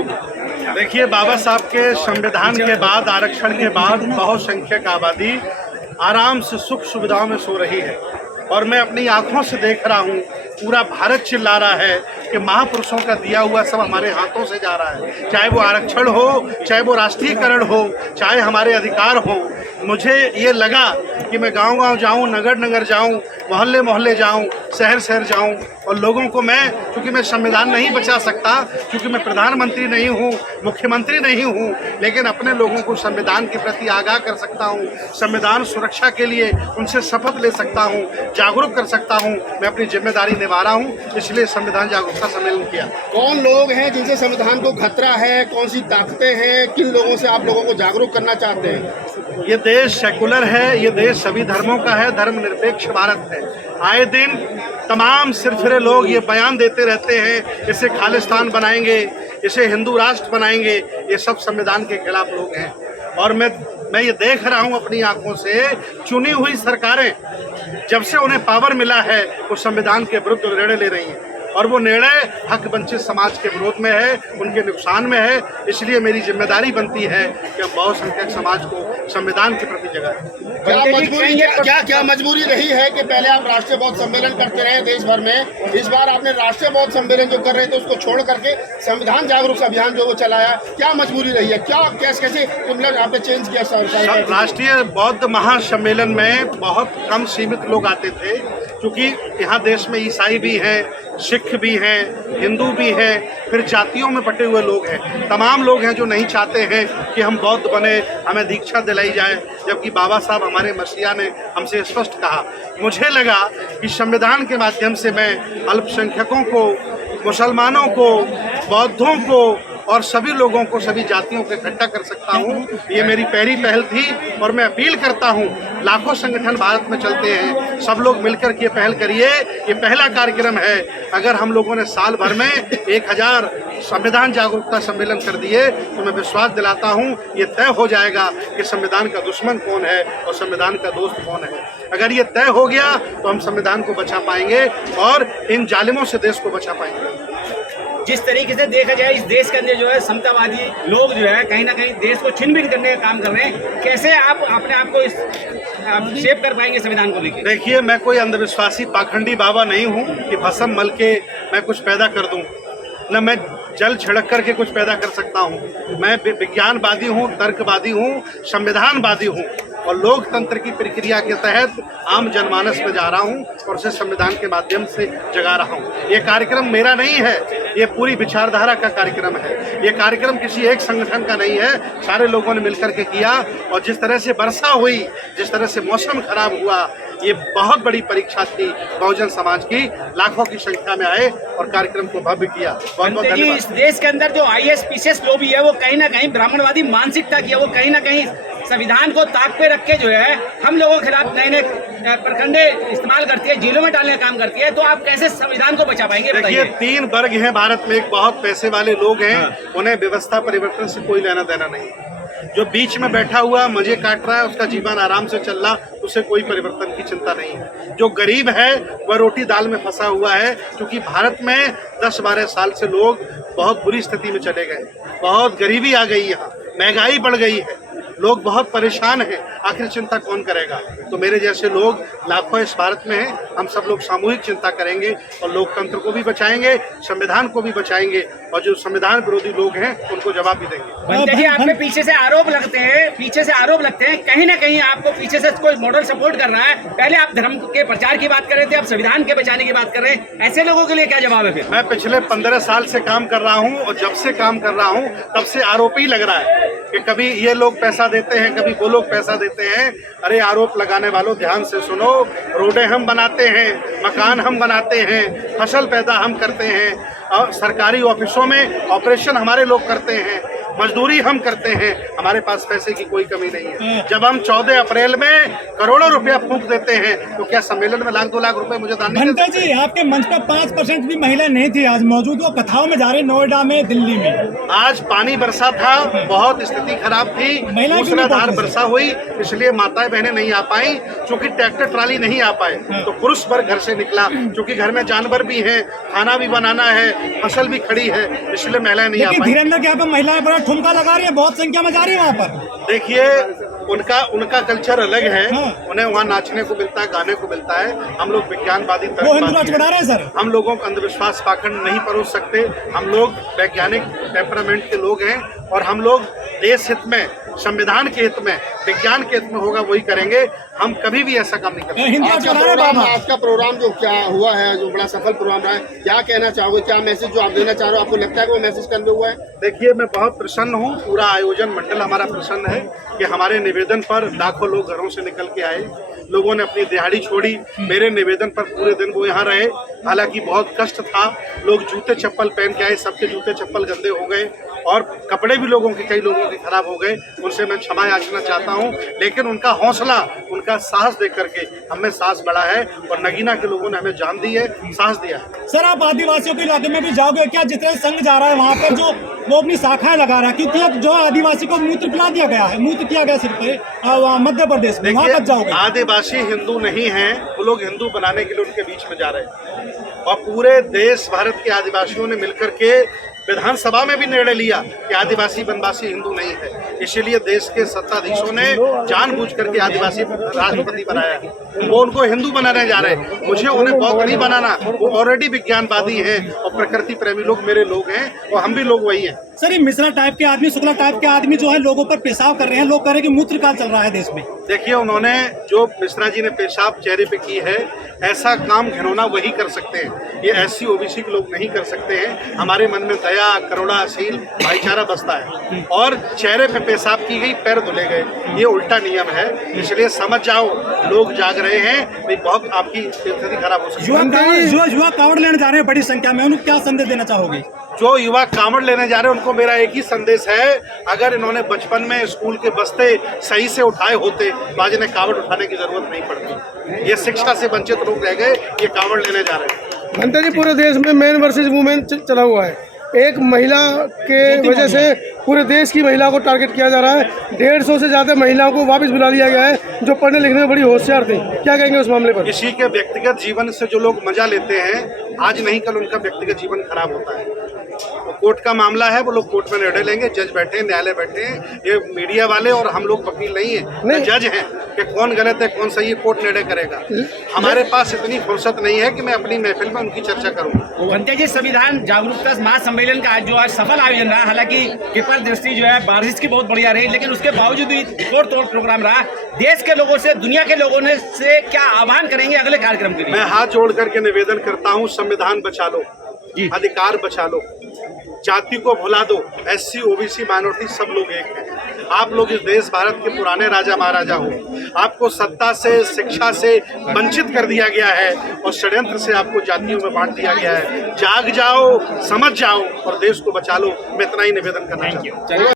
लोग। देखिए, बाबा साहब के संविधान के बाद, आरक्षण के बाद बहुसंख्यक आबादी आराम से सुख सुविधाओं में सो रही है और मैं अपनी आंखों से देख रहा हूँ, पूरा भारत चिल्ला रहा है कि महापुरुषों का दिया हुआ सब हमारे हाथों से जा रहा है। चाहे वो आरक्षण हो, चाहे वो राष्ट्रीयकरण हो, चाहे हमारे अधिकार हो। मुझे ये लगा कि मैं गांव-गांव जाऊं, नगर-नगर जाऊं, मोहल्ले-मोहल्ले जाऊं, शहर-शहर जाऊं और लोगों को क्योंकि मैं संविधान नहीं बचा सकता, क्योंकि मैं प्रधानमंत्री नहीं हूं, मुख्यमंत्री नहीं हूं, लेकिन अपने लोगों को संविधान के प्रति आगाह कर सकता हूं, संविधान सुरक्षा के लिए उनसे शपथ ले सकता हूं, जागरूक कर सकता हूं। मैं अपनी जिम्मेदारी निभा रहा हूं, इसलिए संविधान जागरूकता सम्मेलन किया। कौन लोग हैं जिनसे संविधान को खतरा है, कौन सी ताकतें हैं, किन लोगों से आप लोगों को जागरूक करना चाहते हैं? ये देश सेकुलर है, ये देश सभी धर्मों का है, धर्मनिरपेक्ष भारत है। आए दिन तमाम सिरफिरे लोग ये बयान देते रहते हैं, इसे खालिस्तान बनाएंगे, इसे हिंदू राष्ट्र बनाएंगे। ये सब संविधान के खिलाफ लोग हैं और मैं ये देख रहा हूँ अपनी आंखों से, चुनी हुई सरकारें जब से उन्हें पावर मिला है वो संविधान के विरुद्ध निर्णय ले रही हैं और वो निर्णय हक वंचित समाज के विरोध में है, उनके नुकसान में है। इसलिए मेरी जिम्मेदारी बनती है कि हम बहुसंख्यक समाज को संविधान के प्रति जगाएं। क्या मजबूरी रही है कि पहले आप राष्ट्रीय बौद्ध सम्मेलन करते रहे देश भर में, इस बार आपने राष्ट्रीय बौद्ध सम्मेलन जो कर रहे थे उसको छोड़ करके संविधान जागरूकता अभियान जो वो चलाया, क्या मजबूरी रही है? क्या कैसे आपने चेंज किया? राष्ट्रीय बौद्ध महासम्मेलन में बहुत कम सीमित लोग आते थे, क्योंकि यहाँ देश में ईसाई भी हैं, सिख भी हैं, हिंदू भी हैं, फिर जातियों में बटे हुए लोग हैं। तमाम लोग हैं जो नहीं चाहते हैं कि हम बौद्ध बने, हमें दीक्षा दिलाई जाए, जबकि बाबा साहब हमारे मसीहा ने हमसे स्पष्ट कहा। मुझे लगा कि संविधान के माध्यम से मैं अल्पसंख्यकों को, मुसलमानों को, बौद्धों को और सभी लोगों को, सभी जातियों को इकट्ठा कर सकता हूँ। ये मेरी पहली पहल थी और मैं अपील करता हूँ, लाखों संगठन भारत में चलते हैं, सब लोग मिलकर के पहल करिए। ये पहला कार्यक्रम है। अगर हम लोगों ने साल भर में 1000 संविधान जागरूकता सम्मेलन कर दिए तो मैं विश्वास दिलाता हूँ ये तय हो जाएगा कि संविधान का दुश्मन कौन है और संविधान का दोस्त कौन है। अगर ये तय हो गया तो हम संविधान को बचा पाएंगे और इन जालिमों से देश को बचा पाएंगे। जिस तरीके से देखा जाए इस देश के अंदर जो है समतावादी लोग जो है कहीं ना कहीं देश को छिन-भिन करने का काम कर रहे हैं, कैसे आप अपने आप को शेप कर पाएंगे संविधान को लेकर? देखिए, मैं कोई अंधविश्वासी पाखंडी बाबा नहीं हूँ कि भस्म मल के मैं कुछ पैदा कर दूँ, न मैं जल छिड़क करके कुछ पैदा कर सकता हूँ। मैं विज्ञानवादी हूँ, तर्कवादी हूँ, संविधानवादी हूँ और लोकतंत्र की प्रक्रिया के तहत आम जनमानस में जा रहा हूँ और उसे संविधान के माध्यम से जगा रहा हूँ। ये कार्यक्रम मेरा नहीं है, ये पूरी विचारधारा का कार्यक्रम है। ये कार्यक्रम किसी एक संगठन का नहीं है, सारे लोगों ने मिलकर के किया और जिस तरह से वर्षा हुई, जिस तरह से मौसम खराब हुआ, ये बहुत बड़ी परीक्षा थी बहुजन समाज की। लाखों की संख्या में आए और कार्यक्रम को भव्य किया। बहुत बहुत धन्यवाद। इस देश के अंदर जो ISPCS लॉबी है वो कहीं ना कहीं ब्राह्मणवादी मानसिकता की है, वो कहीं ना कहीं संविधान को ताक पे रख के जो है हम लोगों के खिलाफ नए नए प्रखंडे इस्तेमाल करती है, जेलों में डालने का काम करती है। तो आप कैसे संविधान को बचा पाएंगे? देखिए, 3 वर्ग हैं भारत में। एक बहुत पैसे वाले लोग हैं, उन्हें व्यवस्था परिवर्तन से कोई लेना देना नहीं। जो बीच में बैठा हुआ मजे काट रहा है, उसका जीवन आराम से चल रहा, उसे कोई परिवर्तन की चिंता नहीं है। जो गरीब है वह रोटी दाल में फंसा हुआ है, क्योंकि भारत में 10-12 साल से लोग बहुत बुरी स्थिति में चले गए, बहुत गरीबी आ गई, यहाँ महंगाई बढ़ गई है, लोग बहुत परेशान हैं। आखिर चिंता कौन करेगा? तो मेरे जैसे लोग लाखों इस भारत में हैं। हम सब लोग सामूहिक चिंता करेंगे और लोकतंत्र को भी बचाएंगे, संविधान को भी बचाएंगे और जो संविधान विरोधी लोग हैं उनको जवाब भी देंगे। देखिए, आप पे पीछे से आरोप लगते हैं, कहीं ना कहीं आपको पीछे से कोई मॉडल सपोर्ट कर रहा है। पहले आप धर्म के प्रचार की बात कर रहे थे, अब संविधान के बचाने की बात कर रहे हैं। ऐसे लोगों के लिए क्या जवाब है? फिर मैं पिछले 15 साल से काम कर रहा हूँ और जब से काम कर रहा हूँ तब से आरोप ही लग रहा है कि कभी ये लोग पैसा देते हैं, कभी वो लोग पैसा देते हैं। अरे आरोप लगाने वालों, ध्यान से सुनो। रोडें हम बनाते हैं, मकान हम बनाते हैं, फसल पैदा हम करते हैं और सरकारी ऑफिसों में ऑपरेशन हमारे लोग करते हैं। मजदूरी हम करते हैं, हमारे पास पैसे की कोई कमी नहीं है। जब हम 14 अप्रैल में करोड़ों रुपया फूंक देते हैं तो क्या सम्मेलन में लाख 2 लाख रुपए मुझे दान नहीं भंटा देते? जी, आपके मंच पर 5% भी महिला नहीं थी आज मौजूद, वो कथाओं में जा रही नोएडा में, दिल्ली में। आज पानी बरसा था, बहुत स्थिति खराब थी, मूसलाधार वर्षा हुई, इसलिए माताएं बहनें नहीं आ पाई। क्योंकि ट्रैक्टर ट्राली नहीं आ पाए तो पुरुष वर्ग घर से निकला, क्योंकि घर में जानवर भी हैं, खाना भी बनाना है, फसल भी खड़ी है, इसलिए महिलाएं नहीं आ लेकिन पाई। धीरेन्द्र के यहाँ पे महिलाएं बड़ा ठुमका लगा रही है, बहुत संख्या में जा रही है वहाँ पर। देखिए, उनका कल्चर अलग है, हाँ। उन्हें वहाँ नाचने को मिलता है, गाने को मिलता है। हम लोग विज्ञानवादी वो हिंदू राज बढ़ा रहे हैं सर। हम लोगों को अंधविश्वास पाखंड नहीं परोस सकते। हम लोग वैज्ञानिक टेम्परामेंट के लोग हैं और हम लोग देश हित में, संविधान के हित में, विज्ञान के हित में होगा वही करेंगे। हम कभी भी ऐसा काम नहीं करते। हिंदू राज बढ़ा रहे हैं बाबा। आज का प्रोग्राम जो क्या हुआ है, जो बड़ा सफल प्रोग्राम रहा है, क्या कहना चाहोगे? क्या मैसेज जो आप देना चाह रहे हो, आपको लगता है कि वो मैसेज कन्वे हुआ है? देखिए, मैं बहुत प्रसन्न हूँ, पूरा आयोजन मंडल हमारा प्रसन्न है कि हमारे निवेदन पर लाखों लोग घरों से निकल के आए, लोगों ने अपनी दिहाड़ी छोड़ी, मेरे निवेदन पर पूरे दिन वो यहाँ रहे। हालांकि बहुत कष्ट था, लोग जूते चप्पल पहन के आए, सबके जूते चप्पल गंदे हो गए और कपड़े भी लोगों के, कई लोगों के खराब हो गए। उनसे मैं क्षमा याचना चाहता हूँ, लेकिन उनका हौसला, उनका साहस देख करके हमें साहस बढ़ा है और नगीना के लोगों ने हमें जान दी है, साहस दिया है। सर, आप आदिवासियों के इलाके में भी जाओगे क्या? जिस तरह संघ जा रहा है वहाँ पर, जो वो अपनी शाखाएं लगा रहा है, क्योंकि अब जो आदिवासी को मूत्र पिला दिया गया है, मूत्र किया गया सिर पे मध्य प्रदेश में, वहाँ तक जाओगे? आदिवासी हिंदू नहीं हैं, वो लोग हिंदू बनाने के लिए उनके बीच में जा रहे हैं और पूरे देश भारत के आदिवासियों ने मिलकर के विधानसभा में भी निर्णय लिया कि आदिवासी वनवासी हिंदू नहीं है। इसीलिए देश के सत्ताधीशों ने जानबूझ करके आदिवासी राष्ट्रपति बनाया है। वो उनको हिंदू बनाने जा रहे हैं। मुझे उन्हें बौद्ध नहीं बनाना, वो ऑलरेडी विज्ञानवादी हैं और प्रकृति प्रेमी लोग मेरे लोग हैं और हम भी लोग वही हैं। सर, ये मिश्रा टाइप के आदमी, शुक्ला टाइप के आदमी जो है लोगों पर पेशाब कर रहे हैं, लोग कह रहे हैं कि मूत्र काल चल रहा है देश में। देखिए, उन्होंने जो मिश्रा जी ने पेशाब चेहरे पे की है, ऐसा काम घिनौना वही कर सकते हैं। ये SC OBC के लोग नहीं कर सकते हैं। हमारे मन में दया, करुणा, शील, भाईचारा बसता है और चेहरे पे पेशाब की गई, पैर धुले गए, ये उल्टा नियम है। इसलिए समझ जाओ, लोग जाग रहे हैं, नहीं बहुत आपकी स्थिति खराब हो सकती है। युवा कांवड़ लेने जा रहे हैं बड़ी संख्या में, उनको क्या संदेश देना चाहोगे? जो युवा कांवड़ लेने जा रहे हैं उनको मेरा एक ही संदेश है, अगर इन्होंने बचपन में स्कूल के बस्ते सही से उठाए होते तो आज इन्हें कांवड़ उठाने की जरूरत नहीं पड़ती। ये शिक्षा से वंचित लोग रह गए, ये कांवड़ लेने जा रहे हैं। भंटा जी, पूरे देश में मैन वर्सेस वुमेन चला हुआ है। एक महिला के वजह से पूरे देश की महिला को टारगेट किया जा रहा है। 150 से ज़्यादा महिलाओं को वापस बुला लिया गया है जो पढ़ने लिखने में बड़ी होशियार थी। क्या कहेंगे उस मामले पर? किसी के व्यक्तिगत जीवन से जो लोग मजा लेते हैं, आज नहीं कल उनका व्यक्तिगत जीवन खराब होता है। तो कोर्ट का मामला है, वो लोग कोर्ट में निर्णय लेंगे, जज बैठे हैं, न्यायालय बैठे हैं। ये मीडिया वाले और हम लोग वकील नहीं है, जज हैं कि कौन गलत है कौन सही है, कोर्ट निर्णय करेगा। हमारे पास इतनी फुर्सत नहीं है कि मैं अपनी महफिल में उनकी चर्चा करूँ। भंटे जी, संविधान जागरूकता महासम्मेलन का आज सफल आयोजन रहा। हालांकि कृपा दृष्टि जो है बारिश की बहुत बढ़िया रही, लेकिन उसके बावजूद भी तोड़ प्रोग्राम रहा। देश के लोगों से, दुनिया के लोगों ने से क्या आह्वान करेंगे अगले कार्यक्रम के लिए? मैं हाथ जोड़ करके निवेदन करता हूँ, संविधान बचा लो, अधिकार बचा लो, जाति को भुला दो। SC OBC माइनॉरिटी सब लोग एक हैं। आप लोग इस देश भारत के पुराने राजा महाराजा हो, आपको सत्ता से, शिक्षा से वंचित कर दिया गया है और षड्यंत्र से आपको जातियों में बांट दिया गया है। जाग जाओ, समझ जाओ और देश को बचा लो। मैं इतना ही निवेदन करना चाहता हूँ।